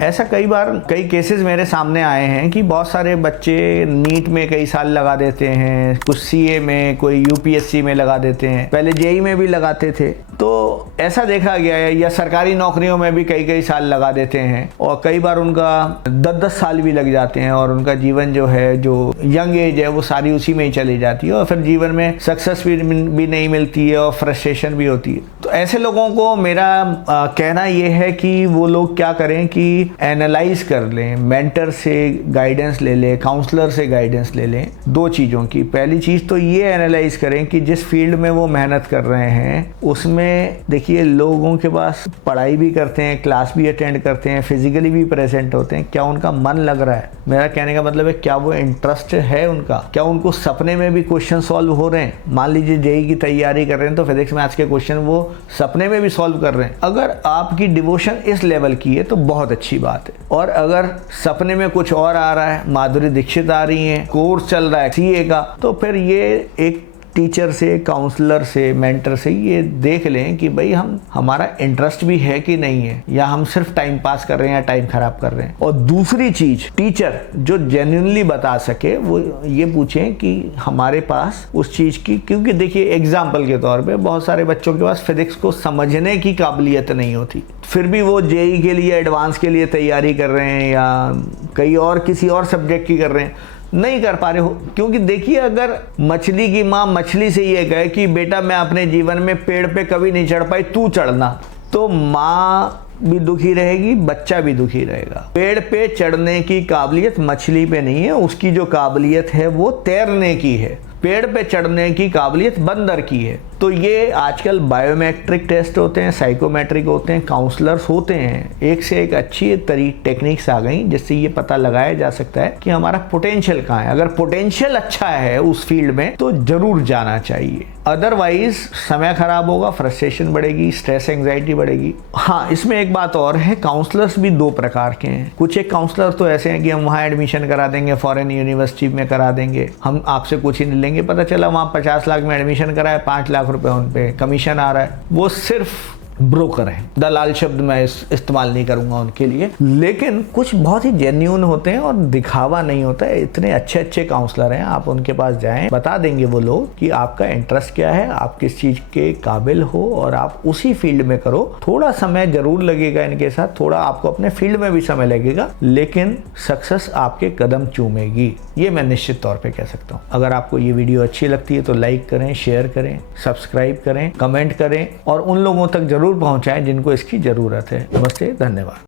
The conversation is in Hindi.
ऐसा कई बार कई केसेस मेरे सामने आए हैं कि बहुत सारे बच्चे नीट में कई साल लगा देते हैं, कुछ सीए में, कोई यूपीएससी में लगा देते हैं, पहले जेई में भी लगाते थे। तो ऐसा देखा गया है, या सरकारी नौकरियों में भी कई कई साल लगा देते हैं और कई बार उनका 10-10 साल भी लग जाते हैं और उनका जीवन जो है, जो यंग एज है, वो सारी उसी में ही चली जाती है और फिर जीवन में सक्सेस भी नहीं मिलती है और फ्रस्ट्रेशन भी होती है। तो ऐसे लोगों को मेरा कहना यह है कि वो लोग क्या करें कि एनालाइज कर लें, मेंटर से गाइडेंस ले लें, काउंसलर से गाइडेंस ले लें। दो चीज़ों की, पहली चीज़ तो ये एनालाइज करें कि जिस फील्ड में वो मेहनत कर रहे हैं उसमें देखिए लोगों के पास पढ़ाई भी करते हैं, क्लास भी अटेंड करते हैं, फिजिकली भी प्रेजेंट होते हैं, क्या उनका मन लग रहा है? मेरा कहने का मतलब है क्या वो इंटरेस्ट है उनका, क्या उनको सपने में भी क्वेश्चन सॉल्व हो रहे हैं? मान लीजिए जेईई की तैयारी कर रहे हैं तो फिजिक्स मैथ्स के क्वेश्चन वो सपने में भी सॉल्व कर रहे हैं। अगर आपकी डिवोशन इस लेवल की है तो बहुत अच्छी बात है। और अगर सपने में कुछ और आ रहा है, माधुरी दीक्षित आ रही है, कोर्स चल रहा है सीए का, तो फिर ये एक टीचर से, काउंसलर से, मेंटर से ये देख लें कि भाई हमारा इंटरेस्ट भी है कि नहीं है, या हम सिर्फ टाइम पास कर रहे हैं या टाइम खराब कर रहे हैं। और दूसरी चीज, टीचर जो जेन्युइनली बता सके वो ये पूछें कि हमारे पास उस चीज की, क्योंकि देखिए एग्जाम्पल के तौर पे बहुत सारे बच्चों के पास फिजिक्स को समझने की काबिलियत नहीं होती, फिर भी वो जेईई के लिए, एडवांस के लिए तैयारी कर रहे हैं या कई और किसी और सब्जेक्ट की कर रहे हैं, नहीं कर पा रहे हो। क्योंकि देखिए अगर मछली की माँ मछली से ये कहे कि बेटा मैं अपने जीवन में पेड़ पे कभी नहीं चढ़ पाई, तू चढ़ना, तो माँ भी दुखी रहेगी, बच्चा भी दुखी रहेगा। पेड़ पे चढ़ने की काबिलियत मछली पे नहीं है, उसकी जो काबिलियत है वो तैरने की है। पेड़ पे चढ़ने की काबिलियत बंदर की है। तो ये आजकल बायोमेट्रिक टेस्ट होते हैं, साइकोमेट्रिक होते हैं, काउंसलर्स होते हैं, एक से एक अच्छी टेक्निक्स आ गई जिससे ये पता लगाया जा सकता है कि हमारा पोटेंशियल कहाँ है। अगर पोटेंशियल अच्छा है उस फील्ड में तो जरूर जाना चाहिए, अदरवाइज समय खराब होगा, फ्रस्ट्रेशन बढ़ेगी, स्ट्रेस एंग्जाइटी बढ़ेगी। हाँ, इसमें एक बात और है, काउंसलर्स भी दो प्रकार के हैं। कुछ एक काउंसलर तो ऐसे हैं कि हम वहाँ एडमिशन करा देंगे, फॉरेन यूनिवर्सिटी में करा देंगे, हम आपसे कुछ ही नहीं लेंगे, पता चला वहाँ 50 लाख में एडमिशन कराया, 5 लाख रुपए उन पे कमीशन आ रहा है। वो सिर्फ ब्रोकर है, दलाल शब्द मैं इस्तेमाल नहीं करूंगा उनके लिए, लेकिन कुछ बहुत ही जेन्युइन होते हैं और दिखावा नहीं होता है। इतने अच्छे अच्छे काउंसलर हैं, आप उनके पास जाएं, बता देंगे वो लोग कि आपका इंटरेस्ट क्या है, आप किस चीज के काबिल हो और आप उसी फील्ड में करो। थोड़ा समय जरूर लगेगा इनके साथ, थोड़ा आपको अपने फील्ड में भी समय लगेगा, लेकिन सक्सेस आपके कदम चूमेगी, ये मैं निश्चित तौर पे कह सकता हूँ। अगर आपको ये वीडियो अच्छी लगती है तो लाइक करें, शेयर करें, सब्सक्राइब करें, कमेंट करें और उन लोगों तक जरूर पहुंचाएं जिनको इसकी जरूरत है। नमस्ते, धन्यवाद।